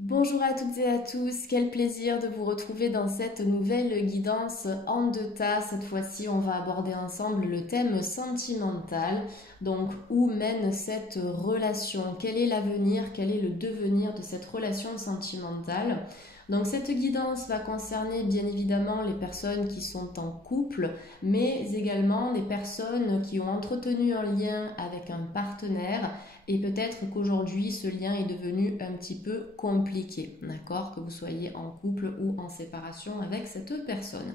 Bonjour à toutes et à tous, quel plaisir de vous retrouver dans cette nouvelle guidance en deux tas. Cette fois-ci, on va aborder ensemble le thème sentimental. Donc, où mène cette relation? Quel est l'avenir? Quel est le devenir de cette relation sentimentale? Donc, cette guidance va concerner bien évidemment les personnes qui sont en couple, mais également les personnes qui ont entretenu un lien avec un partenaire. Et peut-être qu'aujourd'hui, ce lien est devenu un petit peu compliqué, d'accord? Que vous soyez en couple ou en séparation avec cette personne.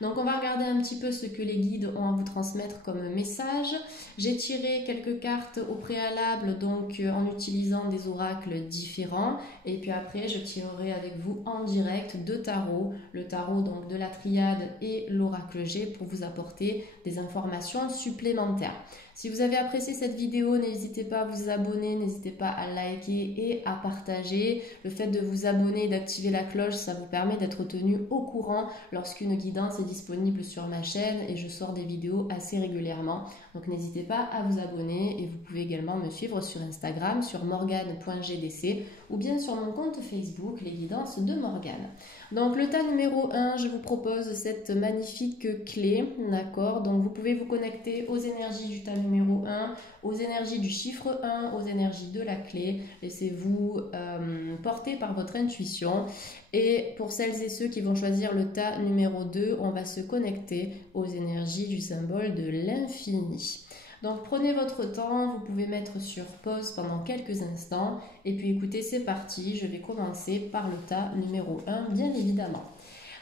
Donc on va regarder un petit peu ce que les guides ont à vous transmettre comme message. J'ai tiré quelques cartes au préalable, donc en utilisant des oracles différents. Et puis après, je tirerai avec vous en direct deux tarots. Le tarot donc de la triade et l'oracle G pour vous apporter des informations supplémentaires. Si vous avez apprécié cette vidéo, n'hésitez pas à vous abonner, n'hésitez pas à liker et à partager. Le fait de vous abonner et d'activer la cloche, ça vous permet d'être tenu au courant lorsqu'une guidance est disponible sur ma chaîne et je sors des vidéos assez régulièrement. Donc n'hésitez pas à vous abonner et vous pouvez également me suivre sur Instagram sur morgane.gdc ou bien sur mon compte Facebook, les guidances de Morgane. Donc le tas numéro 1, je vous propose cette magnifique clé, d'accord? Donc vous pouvez vous connecter aux énergies du tas numéro 1, aux énergies du chiffre 1, aux énergies de la clé. Laissez-vous porter par votre intuition. Et pour celles et ceux qui vont choisir le tas numéro 2, on va se connecter aux énergies du symbole de l'infini. Donc prenez votre temps, vous pouvez mettre sur pause pendant quelques instants et puis écoutez, c'est parti, je vais commencer par le tas numéro 1 bien évidemment.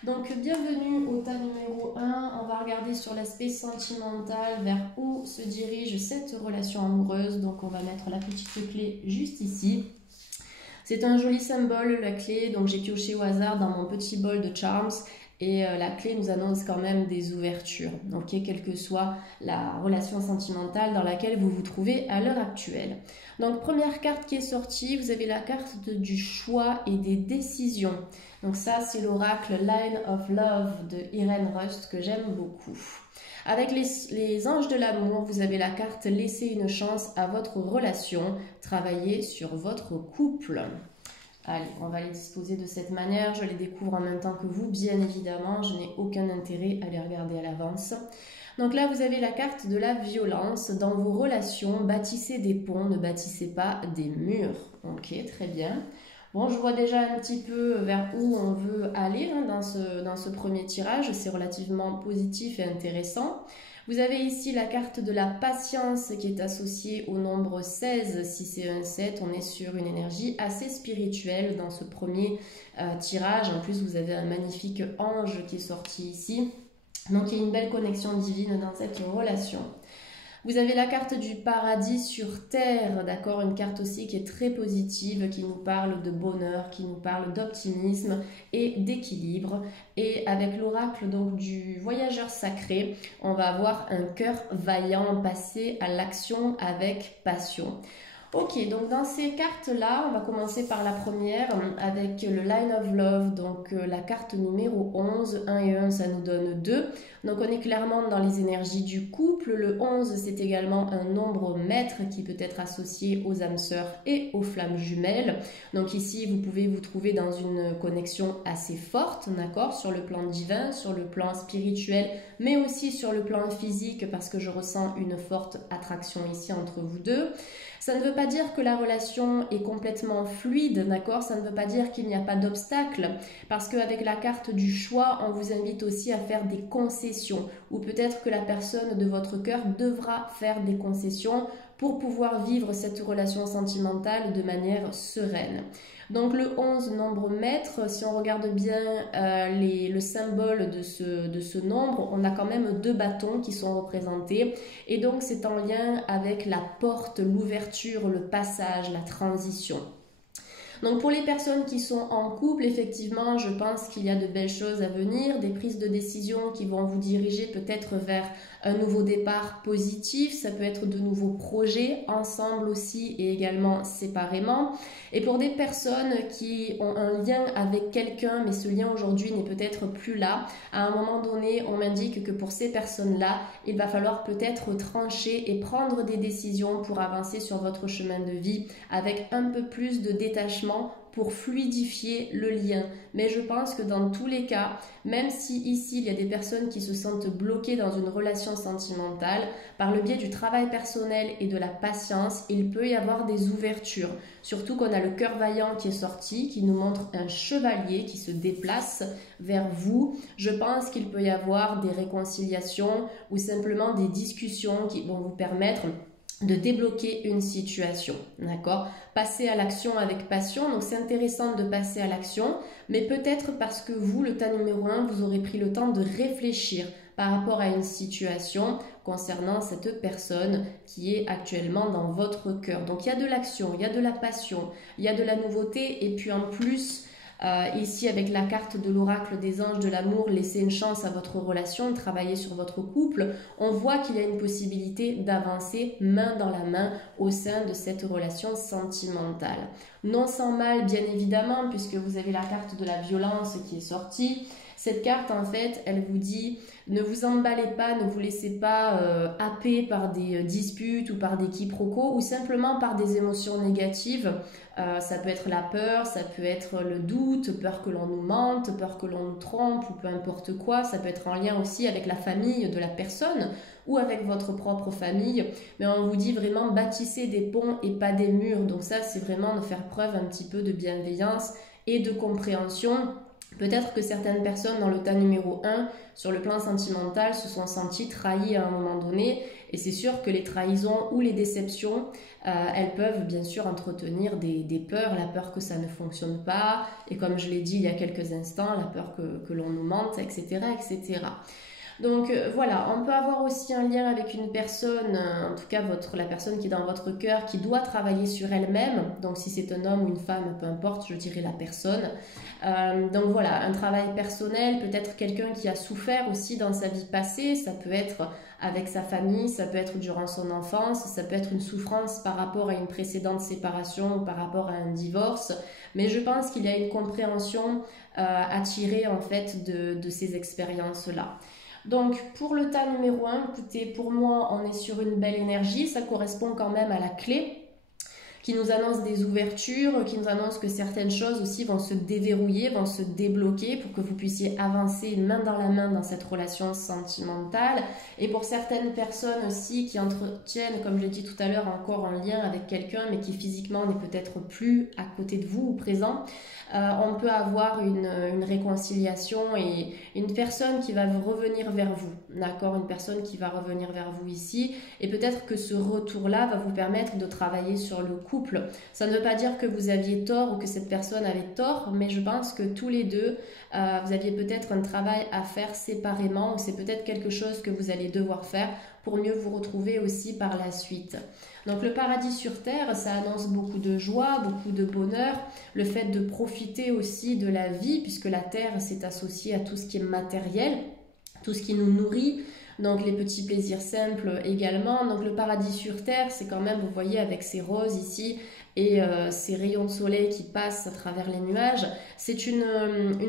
Donc bienvenue au tas numéro 1, on va regarder sur l'aspect sentimental vers où se dirige cette relation amoureuse. Donc on va mettre la petite clé juste ici. C'est un joli symbole la clé, donc j'ai pioché au hasard dans mon petit bol de charms. Et la clé nous annonce quand même des ouvertures, ok, quelle que soit la relation sentimentale dans laquelle vous vous trouvez à l'heure actuelle. Donc première carte qui est sortie, vous avez la carte du choix et des décisions. Donc ça c'est l'oracle Line of Love de Irene Rust que j'aime beaucoup. Avec les anges de l'amour, vous avez la carte laisser une chance à votre relation, travailler sur votre couple. Allez, on va les disposer de cette manière. Je les découvre en même temps que vous, bien évidemment. Je n'ai aucun intérêt à les regarder à l'avance. Donc là, vous avez la carte de la violence. Dans vos relations, bâtissez des ponts, ne bâtissez pas des murs. Ok, très bien. Bon, je vois déjà un petit peu vers où on veut aller dans ce premier tirage. C'est relativement positif et intéressant. Vous avez ici la carte de la patience qui est associée au nombre 16. Si c'est un 7, on est sur une énergie assez spirituelle dans ce premier tirage. En plus, vous avez un magnifique ange qui est sorti ici. Donc, il y a une belle connexion divine dans cette relation. Vous avez la carte du paradis sur terre, d'accord, une carte aussi qui est très positive, qui nous parle de bonheur, qui nous parle d'optimisme et d'équilibre. Et avec l'oracle donc du voyageur sacré, on va avoir un cœur vaillant, passer à l'action avec passion. Ok, donc dans ces cartes-là, on va commencer par la première avec le Line of Love, donc la carte numéro 11, 1 et 1, ça nous donne 2. Donc on est clairement dans les énergies du couple. Le 11, c'est également un nombre maître qui peut être associé aux âmes sœurs et aux flammes jumelles. Donc ici, vous pouvez vous trouver dans une connexion assez forte, d'accord, sur le plan divin, sur le plan spirituel, mais aussi sur le plan physique parce que je ressens une forte attraction ici entre vous deux. Ça ne veut pas dire que la relation est complètement fluide, d'accord? Ça ne veut pas dire qu'il n'y a pas d'obstacle, parce qu'avec la carte du choix, on vous invite aussi à faire des concessions, ou peut-être que la personne de votre cœur devra faire des concessions pour pouvoir vivre cette relation sentimentale de manière sereine. Donc le 11, nombre maître, si on regarde bien le symbole de ce nombre, on a quand même deux bâtons qui sont représentés et donc c'est en lien avec la porte, l'ouverture, le passage, la transition. Donc pour les personnes qui sont en couple, effectivement, je pense qu'il y a de belles choses à venir, des prises de décision qui vont vous diriger peut-être vers un nouveau départ positif, ça peut être de nouveaux projets, ensemble aussi et également séparément. Et pour des personnes qui ont un lien avec quelqu'un, mais ce lien aujourd'hui n'est peut-être plus là, à un moment donné, on m'indique que pour ces personnes-là, il va falloir peut-être trancher et prendre des décisions pour avancer sur votre chemin de vie avec un peu plus de détachement vachement pour fluidifier le lien. Mais je pense que dans tous les cas, même si ici il y a des personnes qui se sentent bloquées dans une relation sentimentale, par le biais du travail personnel et de la patience, il peut y avoir des ouvertures. Surtout qu'on a le cœur vaillant qui est sorti, qui nous montre un chevalier qui se déplace vers vous. Je pense qu'il peut y avoir des réconciliations ou simplement des discussions qui vont vous permettre de débloquer une situation, d'accord? Passer à l'action avec passion, donc c'est intéressant de passer à l'action, mais peut-être parce que vous, le tas numéro 1, vous aurez pris le temps de réfléchir par rapport à une situation concernant cette personne qui est actuellement dans votre cœur. Donc il y a de l'action, il y a de la passion, il y a de la nouveauté, et puis en plus, ici avec la carte de l'oracle des anges de l'amour, laissez une chance à votre relation, travailler sur votre couple, on voit qu'il y a une possibilité d'avancer main dans la main au sein de cette relation sentimentale. Non sans mal bien évidemment, puisque vous avez la carte de la violence qui est sortie. Cette carte, en fait, elle vous dit ne vous emballez pas, ne vous laissez pas happer par des disputes ou par des quiproquos ou simplement par des émotions négatives. Ça peut être la peur, ça peut être le doute, peur que l'on nous mente, peur que l'on nous trompe ou peu importe quoi. Ça peut être en lien aussi avec la famille de la personne ou avec votre propre famille. Mais on vous dit vraiment bâtissez des ponts et pas des murs. Donc ça, c'est vraiment de faire preuve un petit peu de bienveillance et de compréhension. Peut-être que certaines personnes dans le tas numéro 1, sur le plan sentimental, se sont senties trahies à un moment donné. Et c'est sûr que les trahisons ou les déceptions, elles peuvent bien sûr entretenir des peurs, la peur que ça ne fonctionne pas. Et comme je l'ai dit il y a quelques instants, la peur que l'on nous mente, etc., etc. Donc voilà, on peut avoir aussi un lien avec une personne, en tout cas la personne qui est dans votre cœur, qui doit travailler sur elle-même. Donc si c'est un homme ou une femme, peu importe, je dirais la personne. Donc voilà, un travail personnel, peut-être quelqu'un qui a souffert aussi dans sa vie passée. Ça peut être avec sa famille, ça peut être durant son enfance, ça peut être une souffrance par rapport à une précédente séparation ou par rapport à un divorce. Mais je pense qu'il y a une compréhension à tirer en fait de ces expériences-là. Donc pour le tas numéro 1, écoutez, pour moi on est sur une belle énergie, ça correspond quand même à la clé qui nous annonce des ouvertures, qui nous annonce que certaines choses aussi vont se déverrouiller, vont se débloquer pour que vous puissiez avancer main dans la main dans cette relation sentimentale. Et pour certaines personnes aussi qui entretiennent, comme je l'ai dit tout à l'heure, encore un lien avec quelqu'un mais qui physiquement n'est peut-être plus à côté de vous ou présent, on peut avoir une réconciliation et une personne qui va revenir vers vous, d'accord? Une personne qui va revenir vers vous ici, et peut-être que ce retour-là va vous permettre de travailler sur le couple. Ça ne veut pas dire que vous aviez tort ou que cette personne avait tort, mais je pense que tous les deux, vous aviez peut-être un travail à faire séparément, ou c'est peut-être quelque chose que vous allez devoir faire pour mieux vous retrouver aussi par la suite. Donc le paradis sur terre, ça annonce beaucoup de joie, beaucoup de bonheur, le fait de profiter aussi de la vie, puisque la terre s'est associée à tout ce qui est matériel, tout ce qui nous nourrit, donc les petits plaisirs simples également. Donc le paradis sur terre, c'est quand même, vous voyez avec ces roses ici et ces rayons de soleil qui passent à travers les nuages, c'est une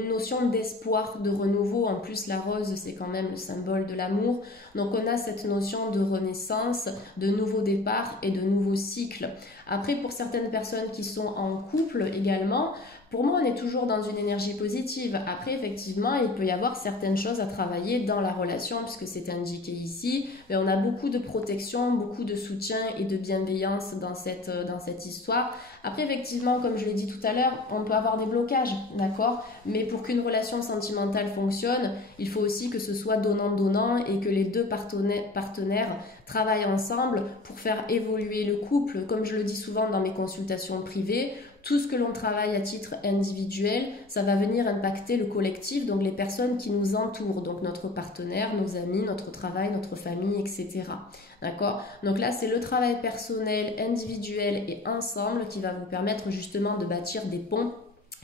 notion d'espoir, de renouveau. En plus la rose, c'est quand même le symbole de l'amour, donc on a cette notion de renaissance, de nouveau départ et de nouveau cycle. Après, pour certaines personnes qui sont en couple également, pour moi, on est toujours dans une énergie positive. Après, effectivement, il peut y avoir certaines choses à travailler dans la relation, puisque c'est indiqué ici. Mais on a beaucoup de protection, beaucoup de soutien et de bienveillance dans cette histoire. Après, effectivement, comme je l'ai dit tout à l'heure, on peut avoir des blocages, d'accord? Mais pour qu'une relation sentimentale fonctionne, il faut aussi que ce soit donnant-donnant et que les deux partenaires travaillent ensemble pour faire évoluer le couple. Comme je le dis souvent dans mes consultations privées, tout ce que l'on travaille à titre individuel, ça va venir impacter le collectif, donc les personnes qui nous entourent, donc notre partenaire, nos amis, notre travail, notre famille, etc. D'accord? Donc là, c'est le travail personnel, individuel et ensemble qui va vous permettre justement de bâtir des ponts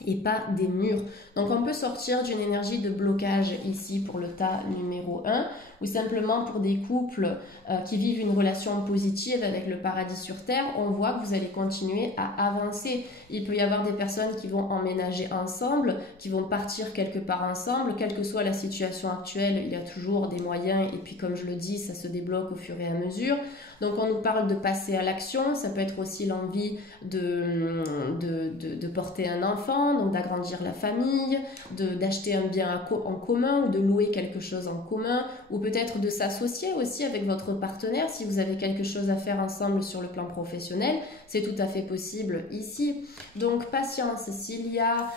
et pas des murs. Donc on peut sortir d'une énergie de blocage ici pour le tas numéro 1, ou simplement pour des couples qui vivent une relation positive avec le paradis sur terre, on voit que vous allez continuer à avancer. Il peut y avoir des personnes qui vont emménager ensemble, qui vont partir quelque part ensemble, quelle que soit la situation actuelle, il y a toujours des moyens, et puis comme je le dis, ça se débloque au fur et à mesure. Donc on nous parle de passer à l'action, ça peut être aussi l'envie de porter un enfant, donc d'agrandir la famille, d'acheter un bien en commun ou de louer quelque chose en commun, ou peut-être de s'associer aussi avec votre partenaire si vous avez quelque chose à faire ensemble sur le plan professionnel, c'est tout à fait possible ici. Donc patience, s'il y a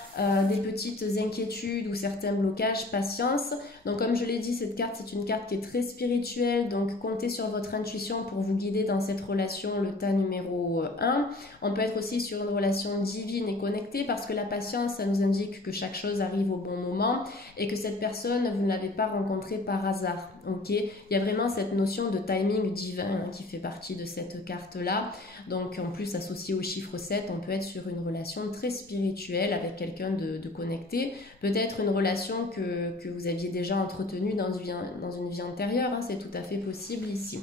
des petites inquiétudes ou certains blocages, patience. Donc comme je l'ai dit, cette carte c'est une carte qui est très spirituelle, donc comptez sur votre intuition pour vous guider dans cette relation, le tas numéro 1. On peut être aussi sur une relation divine et connectée parce que la patience, ça nous indique que chaque chose arrive au bon moment et que cette personne, vous ne l'avez pas rencontrée par hasard. Ok, il y a vraiment cette notion de timing divin qui fait partie de cette carte-là. Donc en plus associé au chiffre 7, on peut être sur une relation très spirituelle avec quelqu'un de connecté. Peut-être une relation que vous aviez déjà entretenue dans une vie antérieure, c'est tout à fait possible ici.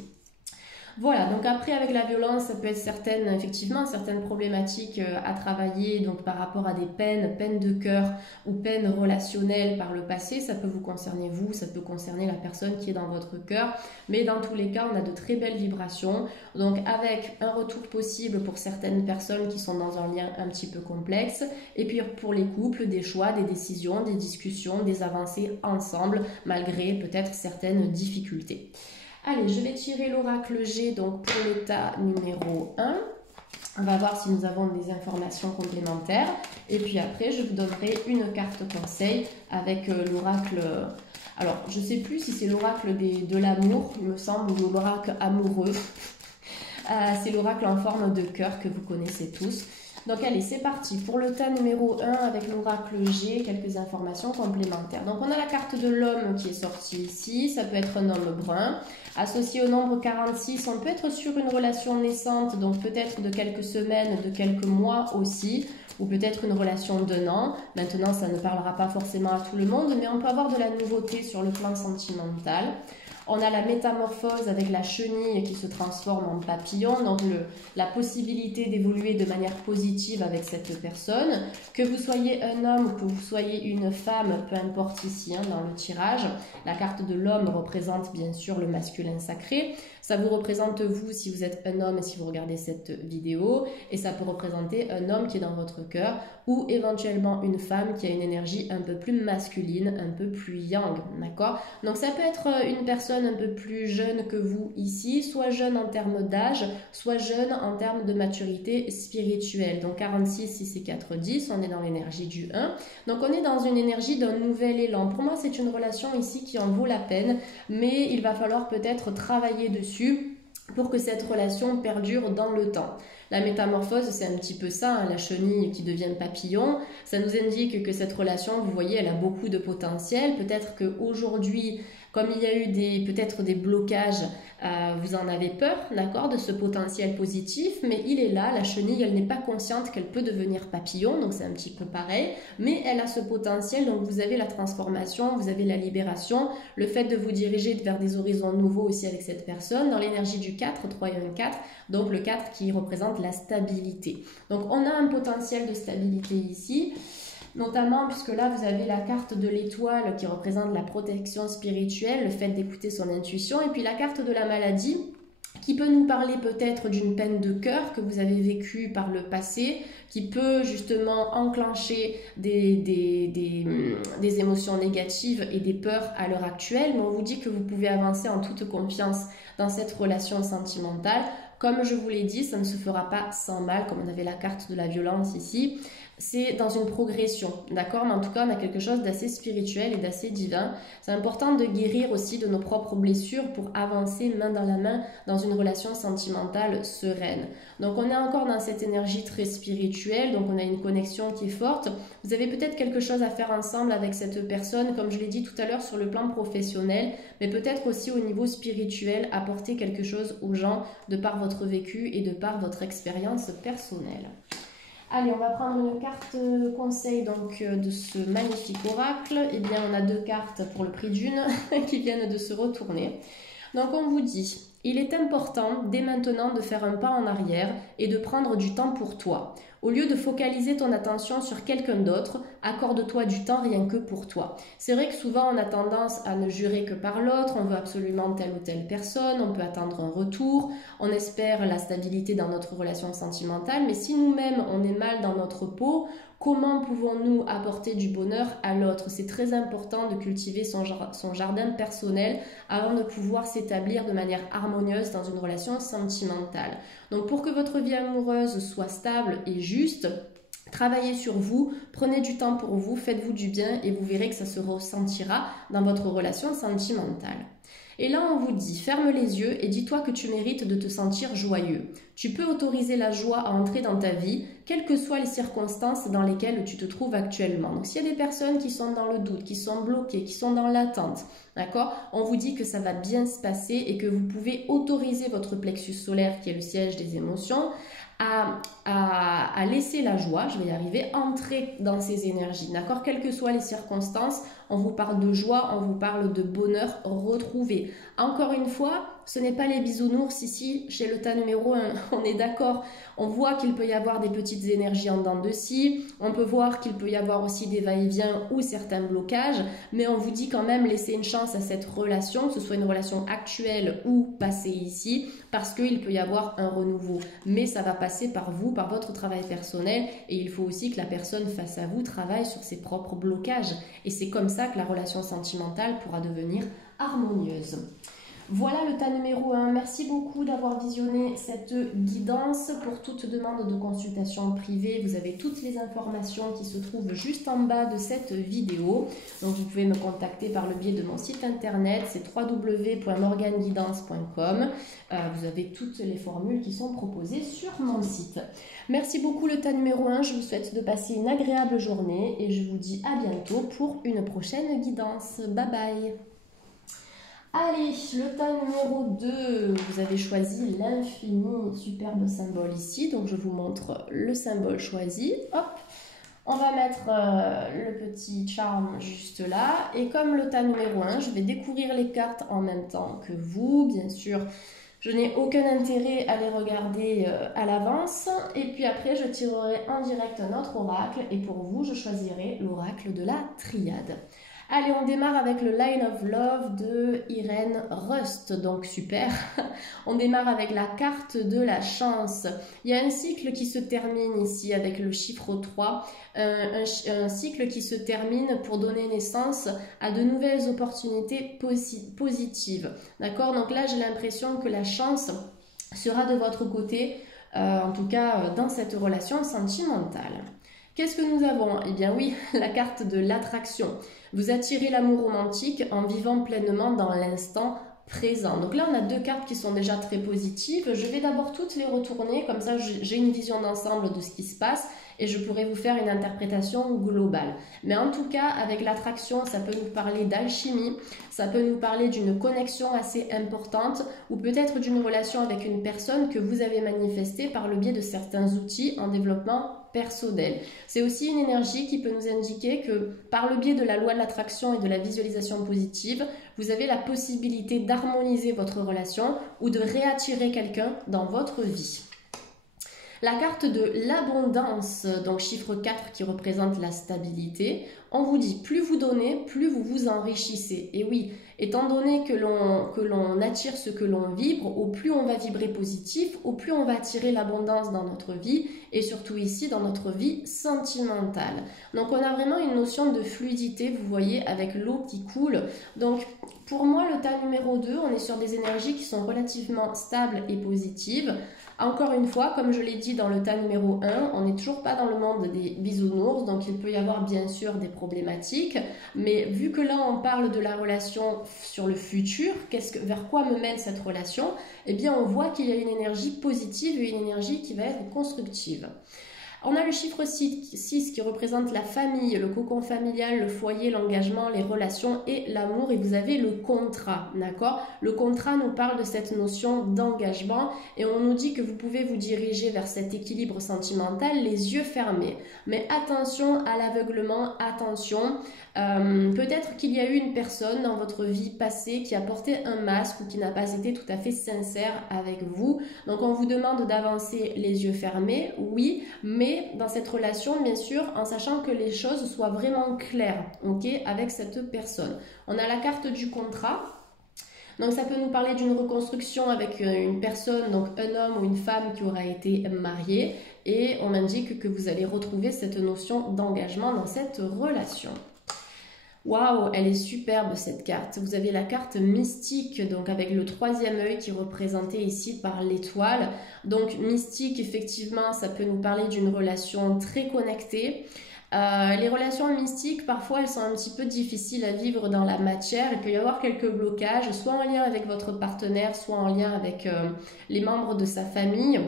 Voilà, donc après avec la violence, ça peut être effectivement certaines problématiques à travailler, donc par rapport à des peines de cœur ou peines relationnelles par le passé, ça peut vous concerner vous, ça peut concerner la personne qui est dans votre cœur, mais dans tous les cas, on a de très belles vibrations, donc avec un retour possible pour certaines personnes qui sont dans un lien un petit peu complexe, et puis pour les couples, des choix, des décisions, des discussions, des avancées ensemble, malgré peut-être certaines difficultés. Allez, je vais tirer l'oracle G donc pour l'état numéro 1. On va voir si nous avons des informations complémentaires. Et puis après, je vous donnerai une carte conseil avec l'oracle... Alors, je ne sais plus si c'est l'oracle de l'amour, il me semble, ou l'oracle amoureux. C'est l'oracle en forme de cœur que vous connaissez tous. Donc allez, c'est parti pour le tas numéro 1 avec l'oracle G, quelques informations complémentaires. Donc on a la carte de l'homme qui est sortie ici, ça peut être un homme brun. Associé au nombre 46, on peut être sur une relation naissante, donc peut-être de quelques semaines, de quelques mois aussi, ou peut-être une relation d'1 an. Maintenant, ça ne parlera pas forcément à tout le monde, mais on peut avoir de la nouveauté sur le plan sentimental. On a la métamorphose avec la chenille qui se transforme en papillon, donc la possibilité d'évoluer de manière positive avec cette personne. Que vous soyez un homme ou que vous soyez une femme, peu importe ici dans le tirage, la carte de l'homme représente bien sûr le masculin sacré. Ça vous représente vous si vous êtes un homme et si vous regardez cette vidéo, et ça peut représenter un homme qui est dans votre cœur ou éventuellement une femme qui a une énergie un peu plus masculine, un peu plus yang, d'accord? Donc ça peut être une personne un peu plus jeune que vous ici, soit jeune en termes d'âge, soit jeune en termes de maturité spirituelle. Donc 46, si c'est 4, 10, on est dans l'énergie du 1. Donc on est dans une énergie d'un nouvel élan. Pour moi, c'est une relation ici qui en vaut la peine, mais il va falloir peut-être travailler dessus pour que cette relation perdure dans le temps. La métamorphose, c'est un petit peu ça, la chenille qui devient papillon. Ça nous indique que cette relation, vous voyez, elle a beaucoup de potentiel. Peut-être qu'aujourd'hui, comme il y a eu peut-être des blocages, vous en avez peur, d'accord, de ce potentiel positif, mais il est là, la chenille, elle n'est pas consciente qu'elle peut devenir papillon, donc c'est un petit peu pareil, mais elle a ce potentiel, donc vous avez la transformation, vous avez la libération, le fait de vous diriger vers des horizons nouveaux aussi avec cette personne, dans l'énergie du 4, 3 et 1, 4, donc le 4 qui représente la stabilité. Donc on a un potentiel de stabilité ici, notamment puisque là vous avez la carte de l'étoile qui représente la protection spirituelle, le fait d'écouter son intuition, et puis la carte de la maladie qui peut nous parler peut-être d'une peine de cœur que vous avez vécue par le passé, qui peut justement enclencher des émotions négatives et des peurs à l'heure actuelle, mais on vous dit que vous pouvez avancer en toute confiance dans cette relation sentimentale. Comme je vous l'ai dit, ça ne se fera pas sans mal, comme on avait la carte de la violence ici. C'est dans une progression, d'accord? Mais en tout cas, on a quelque chose d'assez spirituel et d'assez divin. C'est important de guérir aussi de nos propres blessures pour avancer main dans la main dans une relation sentimentale sereine. Donc, on est encore dans cette énergie très spirituelle, donc on a une connexion qui est forte. Vous avez peut-être quelque chose à faire ensemble avec cette personne, comme je l'ai dit tout à l'heure, sur le plan professionnel, mais peut-être aussi au niveau spirituel, apporter quelque chose aux gens de par votre vécu et de par votre expérience personnelle. Allez, on va prendre une carte conseil donc de ce magnifique oracle. Eh bien, on a 2 cartes pour le prix d'une qui viennent de se retourner. Donc, on vous dit, il est important dès maintenant de faire un pas en arrière et de prendre du temps pour toi. Au lieu de focaliser ton attention sur quelqu'un d'autre, accorde-toi du temps rien que pour toi. C'est vrai que souvent on a tendance à ne jurer que par l'autre, on veut absolument telle ou telle personne, on peut attendre un retour, on espère la stabilité dans notre relation sentimentale, mais si nous-mêmes on est mal dans notre peau, comment pouvons-nous apporter du bonheur à l'autre? C'est très important de cultiver son jardin personnel avant de pouvoir s'établir de manière harmonieuse dans une relation sentimentale. Donc pour que votre vie amoureuse soit stable et juste, travaillez sur vous, prenez du temps pour vous, faites-vous du bien et vous verrez que ça se ressentira dans votre relation sentimentale. Et là, on vous dit, ferme les yeux et dis-toi que tu mérites de te sentir joyeux. Tu peux autoriser la joie à entrer dans ta vie, quelles que soient les circonstances dans lesquelles tu te trouves actuellement. Donc, s'il y a des personnes qui sont dans le doute, qui sont bloquées, qui sont dans l'attente, d'accord, on vous dit que ça va bien se passer et que vous pouvez autoriser votre plexus solaire, qui est le siège des émotions, à laisser la joie, je vais y arriver, entrer dans ces énergies, d'accord? Quelles que soient les circonstances, on vous parle de joie, on vous parle de bonheur retrouvé. Encore une fois, ce n'est pas les bisounours ici, chez le tas numéro 1, on est d'accord. On voit qu'il peut y avoir des petites énergies en dents de scie, on peut voir qu'il peut y avoir aussi des va-et-vient ou certains blocages, mais on vous dit quand même laisser une chance à cette relation, que ce soit une relation actuelle ou passée ici, parce qu'il peut y avoir un renouveau. Mais ça va passer par vous, par votre travail personnel, et il faut aussi que la personne face à vous travaille sur ses propres blocages. Et c'est comme ça que la relation sentimentale pourra devenir harmonieuse. Voilà le tas numéro 1. Merci beaucoup d'avoir visionné cette guidance. Pour toute demande de consultation privée, vous avez toutes les informations qui se trouvent juste en bas de cette vidéo. Donc vous pouvez me contacter par le biais de mon site internet, c'est www.morganeguidance.com. Vous avez toutes les formules qui sont proposées sur mon site. Merci beaucoup le tas numéro 1. Je vous souhaite de passer une agréable journée et je vous dis à bientôt pour une prochaine guidance. Bye bye. Allez, le tas numéro 2, vous avez choisi l'infini, superbe symbole ici, donc je vous montre le symbole choisi. Hop, on va mettre le petit charme juste là, et comme le tas numéro 1, je vais découvrir les cartes en même temps que vous, bien sûr. Je n'ai aucun intérêt à les regarder à l'avance, et puis après je tirerai en direct un autre oracle, et pour vous, je choisirai l'oracle de la triade. Allez, on démarre avec le Line of Love de Irene Rust, donc super. On démarre avec la carte de la chance. Il y a un cycle qui se termine ici avec le chiffre 3, un cycle qui se termine pour donner naissance à de nouvelles opportunités positives. D'accord? Donc là, j'ai l'impression que la chance sera de votre côté, en tout cas dans cette relation sentimentale. Qu'est-ce que nous avons? Eh bien oui, la carte de l'attraction. Vous attirez l'amour romantique en vivant pleinement dans l'instant présent. Donc là, on a deux cartes qui sont déjà très positives. Je vais d'abord toutes les retourner, comme ça j'ai une vision d'ensemble de ce qui se passe et je pourrai vous faire une interprétation globale. Mais en tout cas, avec l'attraction, ça peut nous parler d'alchimie, ça peut nous parler d'une connexion assez importante ou peut-être d'une relation avec une personne que vous avez manifestée par le biais de certains outils en développement personnel. C'est aussi une énergie qui peut nous indiquer que par le biais de la loi de l'attraction et de la visualisation positive, vous avez la possibilité d'harmoniser votre relation ou de réattirer quelqu'un dans votre vie. La carte de l'abondance, donc chiffre 4 qui représente la stabilité, on vous dit plus vous donnez, plus vous vous enrichissez. Et oui, étant donné que l'on attire ce que l'on vibre, au plus on va vibrer positif, au plus on va attirer l'abondance dans notre vie et surtout ici dans notre vie sentimentale. Donc on a vraiment une notion de fluidité, vous voyez, avec l'eau qui coule. Donc pour moi, le tas numéro 2, on est sur des énergies qui sont relativement stables et positives. Encore une fois, comme je l'ai dit dans le tas numéro 1, on n'est toujours pas dans le monde des bisounours, donc il peut y avoir bien sûr des problématiques, mais vu que là on parle de la relation sur le futur, vers quoi me mène cette relation? Eh bien on voit qu'il y a une énergie positive et une énergie qui va être constructive. On a le chiffre 6 qui représente la famille, le cocon familial, le foyer, l'engagement, les relations et l'amour. Et vous avez le contrat, d'accord? Le contrat nous parle de cette notion d'engagement et on nous dit que vous pouvez vous diriger vers cet équilibre sentimental les yeux fermés. Mais attention à l'aveuglement, attention. Peut-être qu'il y a eu une personne dans votre vie passée qui a porté un masque ou qui n'a pas été tout à fait sincère avec vous. Donc on vous demande d'avancer les yeux fermés, oui, mais dans cette relation, bien sûr, en sachant que les choses soient vraiment claires, ok, avec cette personne. On a la carte du contrat. Donc ça peut nous parler d'une reconstruction avec une personne, donc un homme ou une femme qui aura été marié, et on indique que vous allez retrouver cette notion d'engagement dans cette relation. Waouh, elle est superbe cette carte. Vous avez la carte mystique, donc avec le troisième œil qui est représenté ici par l'étoile. Donc mystique, effectivement, ça peut nous parler d'une relation très connectée. Les relations mystiques, parfois, elles sont un petit peu difficiles à vivre dans la matière. Il peut y avoir quelques blocages, soit en lien avec votre partenaire, soit en lien avec les membres de sa famille.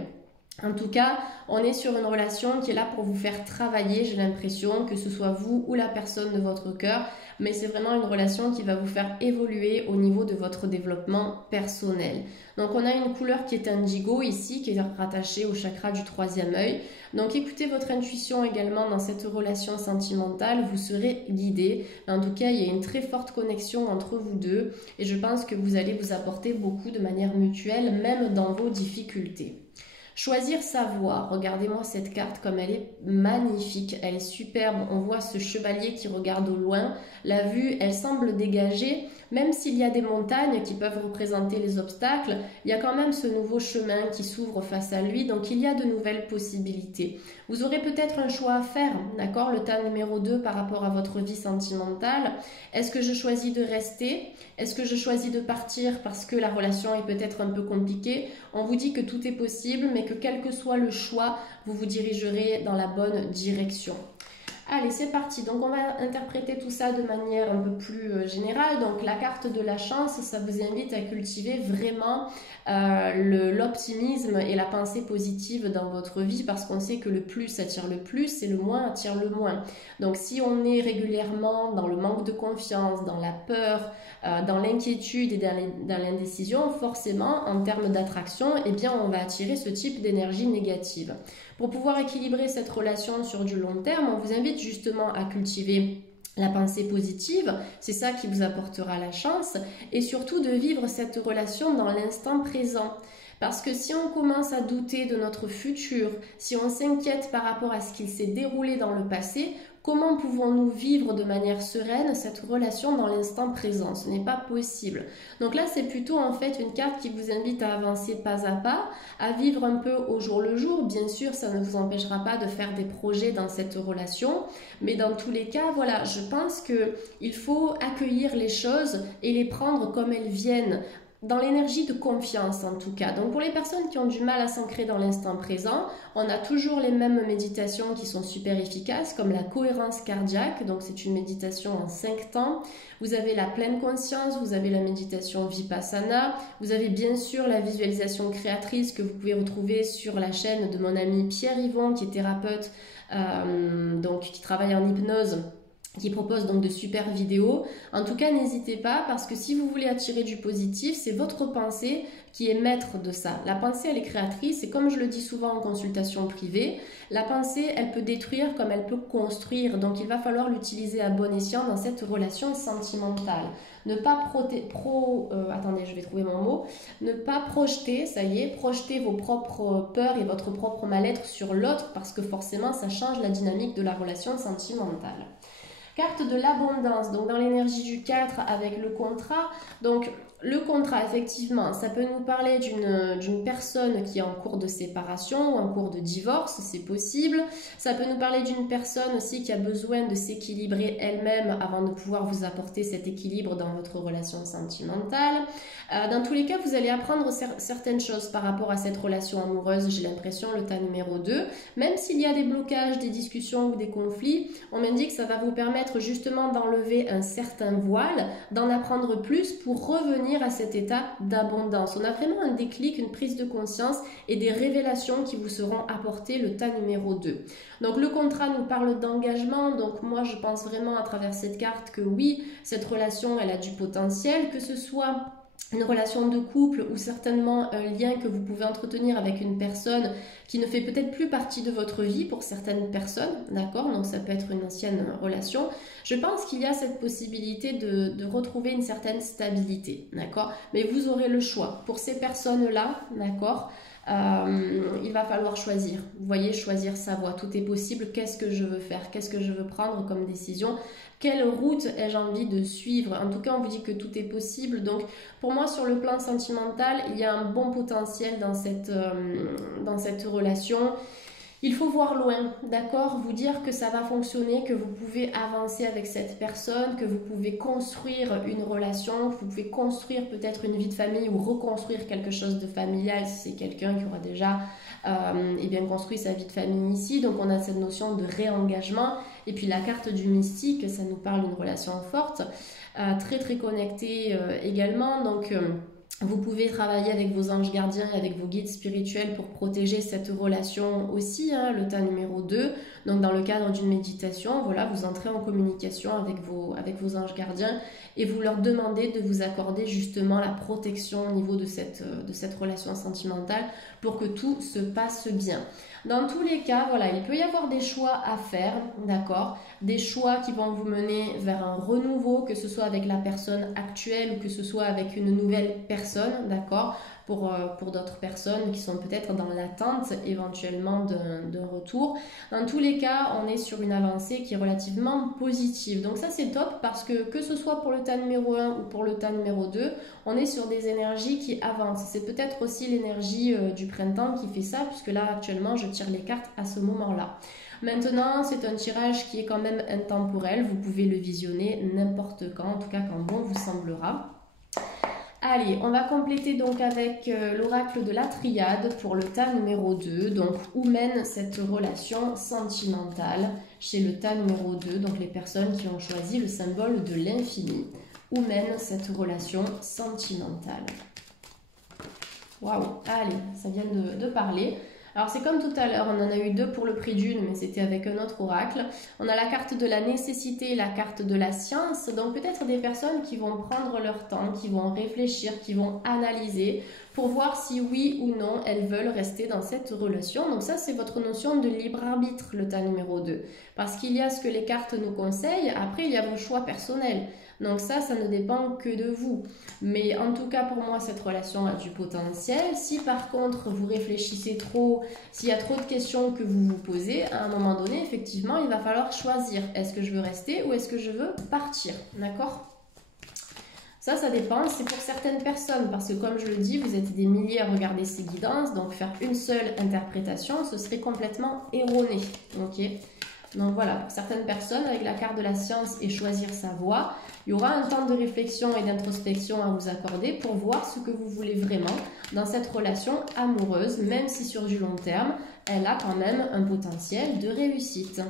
En tout cas, on est sur une relation qui est là pour vous faire travailler, j'ai l'impression, que ce soit vous ou la personne de votre cœur, mais c'est vraiment une relation qui va vous faire évoluer au niveau de votre développement personnel. Donc on a une couleur qui est indigo ici, qui est rattachée au chakra du troisième œil. Donc écoutez votre intuition également dans cette relation sentimentale, vous serez guidé. En tout cas, il y a une très forte connexion entre vous deux et je pense que vous allez vous apporter beaucoup de manière mutuelle, même dans vos difficultés. Choisir sa voie. Regardez-moi cette carte comme elle est magnifique, elle est superbe. On voit ce chevalier qui regarde au loin. La vue, elle semble dégagée. Même s'il y a des montagnes qui peuvent représenter les obstacles, il y a quand même ce nouveau chemin qui s'ouvre face à lui. Donc il y a de nouvelles possibilités. Vous aurez peut-être un choix à faire, d'accord? Le tas numéro 2 par rapport à votre vie sentimentale. Est-ce que je choisis de rester? Est-ce que je choisis de partir parce que la relation est peut-être un peu compliquée? On vous dit que tout est possible, mais que quel que soit le choix, vous vous dirigerez dans la bonne direction. Allez, c'est parti. Donc, on va interpréter tout ça de manière un peu plus générale. Donc, la carte de la chance, ça vous invite à cultiver vraiment l'optimisme et la pensée positive dans votre vie parce qu'on sait que le plus attire le plus et le moins attire le moins. Donc, si on est régulièrement dans le manque de confiance, dans la peur, dans l'inquiétude et dans l'indécision, forcément, en termes d'attraction, eh bien, on va attirer ce type d'énergie négative. Pour pouvoir équilibrer cette relation sur du long terme, on vous invite justement à cultiver la pensée positive, c'est ça qui vous apportera la chance, et surtout de vivre cette relation dans l'instant présent. Parce que si on commence à douter de notre futur, si on s'inquiète par rapport à ce qu'il s'est déroulé dans le passé, comment pouvons-nous vivre de manière sereine cette relation dans l'instant présent? Ce n'est pas possible. Donc là, c'est plutôt en fait une carte qui vous invite à avancer pas à pas, à vivre un peu au jour le jour. Bien sûr, ça ne vous empêchera pas de faire des projets dans cette relation, mais dans tous les cas, voilà, je pense qu'il faut accueillir les choses et les prendre comme elles viennent. Dans l'énergie de confiance en tout cas. Donc pour les personnes qui ont du mal à s'ancrer dans l'instant présent, on a toujours les mêmes méditations qui sont super efficaces comme la cohérence cardiaque, donc c'est une méditation en 5 temps. Vous avez la pleine conscience, vous avez la méditation Vipassana, vous avez bien sûr la visualisation créatrice que vous pouvez retrouver sur la chaîne de mon ami Pierre Yvon qui est thérapeute, donc qui travaille en hypnose, qui propose donc de super vidéos. En tout cas, n'hésitez pas parce que si vous voulez attirer du positif, c'est votre pensée qui est maître de ça. La pensée, elle est créatrice et comme je le dis souvent en consultation privée, la pensée, elle peut détruire comme elle peut construire. Donc, il va falloir l'utiliser à bon escient dans cette relation sentimentale. Ne pas attendez, je vais trouver mon mot. Ne pas projeter, ça y est, projeter vos propres peurs et votre propre mal-être sur l'autre parce que forcément, ça change la dynamique de la relation sentimentale. Carte de l'abondance, donc dans l'énergie du 4 avec le contrat. Donc le contrat, effectivement, ça peut nous parler d'une personne qui est en cours de séparation ou en cours de divorce, c'est possible. Ça peut nous parler d'une personne aussi qui a besoin de s'équilibrer elle-même avant de pouvoir vous apporter cet équilibre dans votre relation sentimentale. Dans tous les cas, vous allez apprendre certaines choses par rapport à cette relation amoureuse, j'ai l'impression, le tas numéro 2. Même s'il y a des blocages, des discussions ou des conflits, on m'indique que ça va vous permettre justement d'enlever un certain voile, d'en apprendre plus pour revenir revenir à cet état d'abondance. On a vraiment un déclic, une prise de conscience et des révélations qui vous seront apportées le tas numéro 2. Donc le contrat nous parle d'engagement, donc moi je pense vraiment à travers cette carte que oui, cette relation elle a du potentiel, que ce soit une relation de couple ou certainement un lien que vous pouvez entretenir avec une personne qui ne fait peut-être plus partie de votre vie pour certaines personnes, d'accord? Donc ça peut être une ancienne relation. Je pense qu'il y a cette possibilité de retrouver une certaine stabilité, d'accord? Mais vous aurez le choix. Pour ces personnes-là, d'accord? Il va falloir choisir. Vous voyez, choisir sa voie. Tout est possible. Qu'est-ce que je veux faire? Qu'est-ce que je veux prendre comme décision? Quelle route ai-je envie de suivre? En tout cas, on vous dit que tout est possible. Donc, pour moi, sur le plan sentimental, il y a un bon potentiel dans cette relation. Il faut voir loin, d'accord? Vous dire que ça va fonctionner, que vous pouvez avancer avec cette personne, que vous pouvez construire une relation, que vous pouvez construire peut-être une vie de famille ou reconstruire quelque chose de familial si c'est quelqu'un qui aura déjà bien construit sa vie de famille ici. Donc on a cette notion de réengagement. Et puis la carte du mystique, ça nous parle d'une relation forte, très très connectée également. Donc vous pouvez travailler avec vos anges gardiens et avec vos guides spirituels pour protéger cette relation aussi, hein, le tas numéro 2. Donc dans le cadre d'une méditation, voilà, vous entrez en communication avec vos anges gardiens et vous leur demandez de vous accorder justement la protection au niveau de cette relation sentimentale pour que tout se passe bien. Dans tous les cas, voilà, il peut y avoir des choix à faire, d'accord? Des choix qui vont vous mener vers un renouveau, que ce soit avec la personne actuelle ou que ce soit avec une nouvelle personne, d'accord? Pour d'autres personnes qui sont peut-être dans l'attente éventuellement d'un retour. Dans tous les cas, on est sur une avancée qui est relativement positive. Donc ça c'est top parce que ce soit pour le tas numéro 1 ou pour le tas numéro 2, on est sur des énergies qui avancent. C'est peut-être aussi l'énergie du printemps qui fait ça, puisque là actuellement je tire les cartes à ce moment-là. Maintenant, c'est un tirage qui est quand même intemporel. Vous pouvez le visionner n'importe quand, en tout cas quand bon vous semblera. Allez, on va compléter donc avec l'oracle de la triade pour le tas numéro 2. Donc, où mène cette relation sentimentale chez le tas numéro 2, donc les personnes qui ont choisi le symbole de l'infini. Où mène cette relation sentimentale? Waouh, allez, ça vient de parler. Alors c'est comme tout à l'heure, on en a eu 2 pour le prix d'une, mais c'était avec un autre oracle. On a la carte de la nécessité et la carte de la science. Donc peut-être des personnes qui vont prendre leur temps, qui vont réfléchir, qui vont analyser pour voir si oui ou non elles veulent rester dans cette relation. Donc ça c'est votre notion de libre arbitre, le tas numéro 2. Parce qu'il y a ce que les cartes nous conseillent, après il y a vos choix personnels. Donc ça ne dépend que de vous. Mais en tout cas, pour moi, cette relation a du potentiel. Si par contre, vous réfléchissez trop, s'il y a trop de questions que vous vous posez, à un moment donné, effectivement, il va falloir choisir. Est-ce que je veux rester ou est-ce que je veux partir? D'accord? Ça dépend. C'est pour certaines personnes. Parce que comme je le dis, vous êtes des milliers à regarder ces guidances. Donc faire une seule interprétation, ce serait complètement erroné. Ok? Donc voilà, pour certaines personnes, avec la carte de la science et choisir sa voie, il y aura un temps de réflexion et d'introspection à vous accorder pour voir ce que vous voulez vraiment dans cette relation amoureuse, même si sur du long terme, elle a quand même un potentiel de réussite.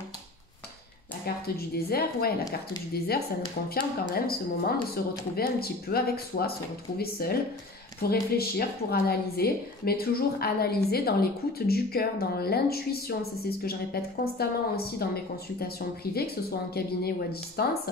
La carte du désert, ouais, la carte du désert, ça nous confirme quand même ce moment de se retrouver un petit peu avec soi, se retrouver seul, pour réfléchir, pour analyser, mais toujours analyser dans l'écoute du cœur, dans l'intuition. C'est ce que je répète constamment aussi dans mes consultations privées, que ce soit en cabinet ou à distance.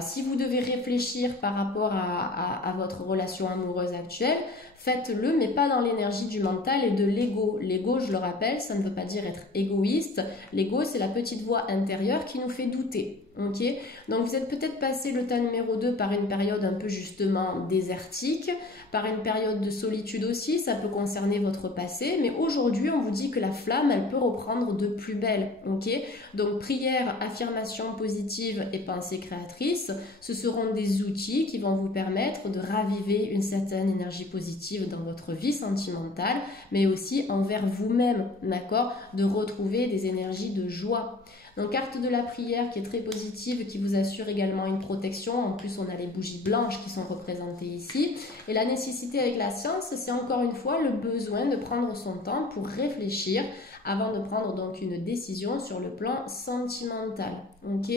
Si vous devez réfléchir par rapport à votre relation amoureuse actuelle, faites-le, mais pas dans l'énergie du mental et de l'ego. L'ego, je le rappelle, ça ne veut pas dire être égoïste. L'ego, c'est la petite voix intérieure qui nous fait douter. Ok, donc vous êtes peut-être passé le tas numéro 2 par une période un peu justement désertique, par une période de solitude aussi, ça peut concerner votre passé, mais aujourd'hui on vous dit que la flamme elle peut reprendre de plus belle. Ok, donc prière, affirmation positive et pensée créatrice, ce seront des outils qui vont vous permettre de raviver une certaine énergie positive dans votre vie sentimentale, mais aussi envers vous-même, d'accord, de retrouver des énergies de joie. Donc carte de la prière qui est très positive, qui vous assure également une protection. En plus, on a les bougies blanches qui sont représentées ici. Et la nécessité avec la science, c'est encore une fois le besoin de prendre son temps pour réfléchir avant de prendre donc une décision sur le plan sentimental. Ok?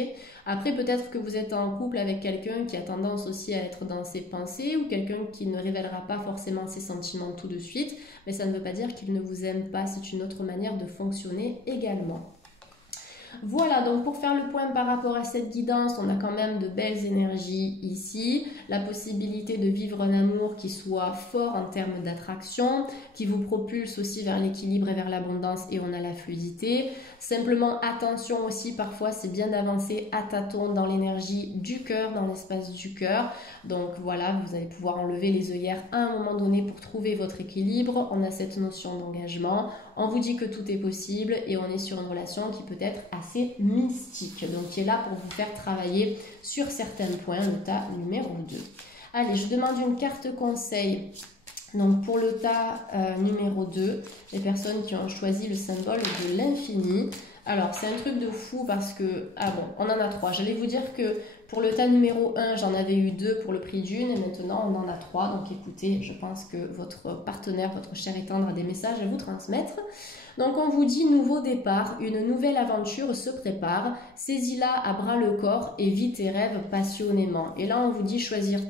Après, peut-être que vous êtes en couple avec quelqu'un qui a tendance aussi à être dans ses pensées ou quelqu'un qui ne révélera pas forcément ses sentiments tout de suite, mais ça ne veut pas dire qu'il ne vous aime pas, c'est une autre manière de fonctionner également. Voilà, donc pour faire le point par rapport à cette guidance, on a quand même de belles énergies ici, la possibilité de vivre un amour qui soit fort en termes d'attraction, qui vous propulse aussi vers l'équilibre et vers l'abondance, et on a la fluidité. Simplement attention aussi, parfois c'est bien d'avancer à tâtons dans l'énergie du cœur, dans l'espace du cœur. Donc voilà, vous allez pouvoir enlever les œillères à un moment donné pour trouver votre équilibre. On a cette notion d'engagement. On vous dit que tout est possible et on est sur une relation qui peut être assez mystique. Donc qui est là pour vous faire travailler sur certains points, le tas numéro 2. Allez, je demande une carte conseil. Donc pour le tas numéro 2, les personnes qui ont choisi le symbole de l'infini. Alors c'est un truc de fou parce que, ah bon, on en a 3. J'allais vous dire que pour le tas numéro 1, j'en avais eu 2 pour le prix d'une et maintenant on en a 3. Donc écoutez, je pense que votre partenaire, votre cher et tendre a des messages à vous transmettre. Donc on vous dit nouveau départ, une nouvelle aventure se prépare, saisis-la à bras le corps et vis tes rêves passionnément. Et là on vous dit choisir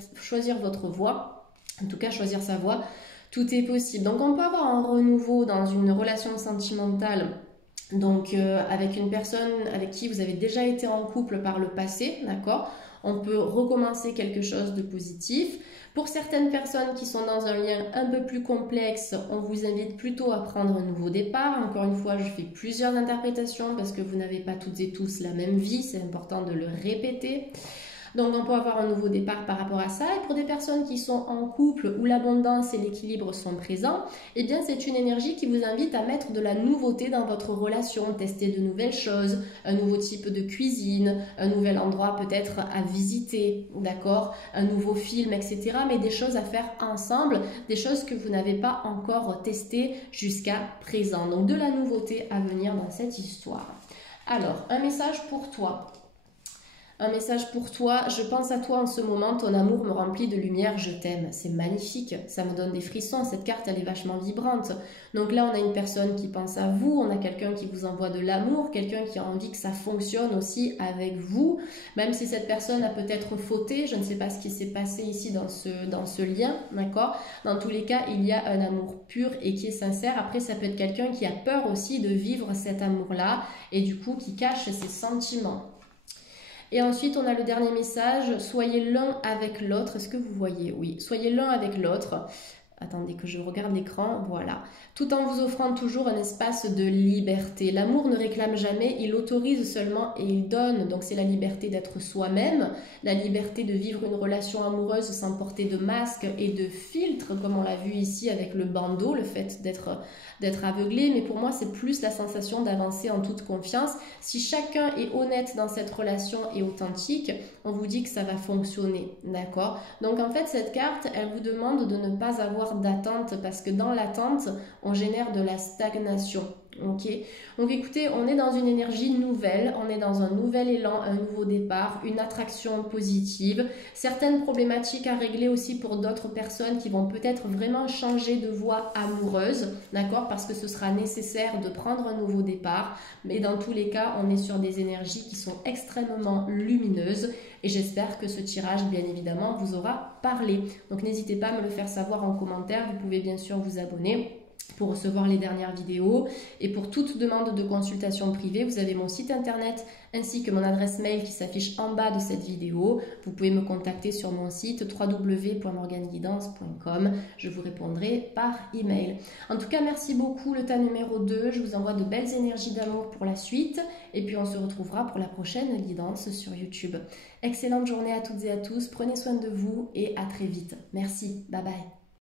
votre voie, en tout cas choisir sa voie, tout est possible. Donc on peut avoir un renouveau dans une relation sentimentale, donc avec une personne avec qui vous avez déjà été en couple par le passé, d'accord? On peut recommencer quelque chose de positif. Pour certaines personnes qui sont dans un lien un peu plus complexe, on vous invite plutôt à prendre un nouveau départ. Encore une fois, je fais plusieurs interprétations parce que vous n'avez pas toutes et tous la même vie, c'est important de le répéter. Donc on peut avoir un nouveau départ par rapport à ça. Et pour des personnes qui sont en couple où l'abondance et l'équilibre sont présents, eh bien c'est une énergie qui vous invite à mettre de la nouveauté dans votre relation, tester de nouvelles choses, un nouveau type de cuisine, un nouvel endroit peut-être à visiter, d'accord, un nouveau film, etc. Mais des choses à faire ensemble, des choses que vous n'avez pas encore testées jusqu'à présent. Donc de la nouveauté à venir dans cette histoire. Alors, un message pour toi. Un message pour toi, je pense à toi en ce moment, ton amour me remplit de lumière, je t'aime. C'est magnifique, ça me donne des frissons, cette carte elle est vachement vibrante. Donc là on a une personne qui pense à vous, on a quelqu'un qui vous envoie de l'amour, quelqu'un qui a envie que ça fonctionne aussi avec vous, même si cette personne a peut-être fauté, je ne sais pas ce qui s'est passé ici dans ce lien, d'accord? Dans tous les cas, il y a un amour pur et qui est sincère. Après ça peut être quelqu'un qui a peur aussi de vivre cet amour-là et du coup qui cache ses sentiments. Et ensuite, on a le dernier message, soyez l'un avec l'autre. Est-ce que vous voyez? Oui, soyez l'un avec l'autre. Attendez que je regarde l'écran, voilà. Tout en vous offrant toujours un espace de liberté. L'amour ne réclame jamais, il autorise seulement et il donne. Donc c'est la liberté d'être soi-même, la liberté de vivre une relation amoureuse sans porter de masque et de filtre, comme on l'a vu ici avec le bandeau, le fait d'être aveuglé. Mais pour moi, c'est plus la sensation d'avancer en toute confiance. Si chacun est honnête dans cette relation et authentique, on vous dit que ça va fonctionner, d'accord? Donc en fait, cette carte, elle vous demande de ne pas avoir d'attente parce que dans l'attente, on génère de la stagnation. Ok, donc écoutez, on est dans une énergie nouvelle, on est dans un nouvel élan, un nouveau départ, une attraction positive, certaines problématiques à régler aussi pour d'autres personnes qui vont peut-être vraiment changer de voie amoureuse, d'accord, parce que ce sera nécessaire de prendre un nouveau départ, mais dans tous les cas, on est sur des énergies qui sont extrêmement lumineuses et j'espère que ce tirage, bien évidemment, vous aura parlé. Donc n'hésitez pas à me le faire savoir en commentaire, vous pouvez bien sûr vous abonner pour recevoir les dernières vidéos. Et pour toute demande de consultation privée, vous avez mon site internet ainsi que mon adresse mail qui s'affiche en bas de cette vidéo. Vous pouvez me contacter sur mon site www.morganeguidance.com. Je vous répondrai par email. En tout cas, merci beaucoup le tas numéro 2. Je vous envoie de belles énergies d'amour pour la suite. Et puis on se retrouvera pour la prochaine guidance sur YouTube. Excellente journée à toutes et à tous. Prenez soin de vous et à très vite. Merci. Bye bye.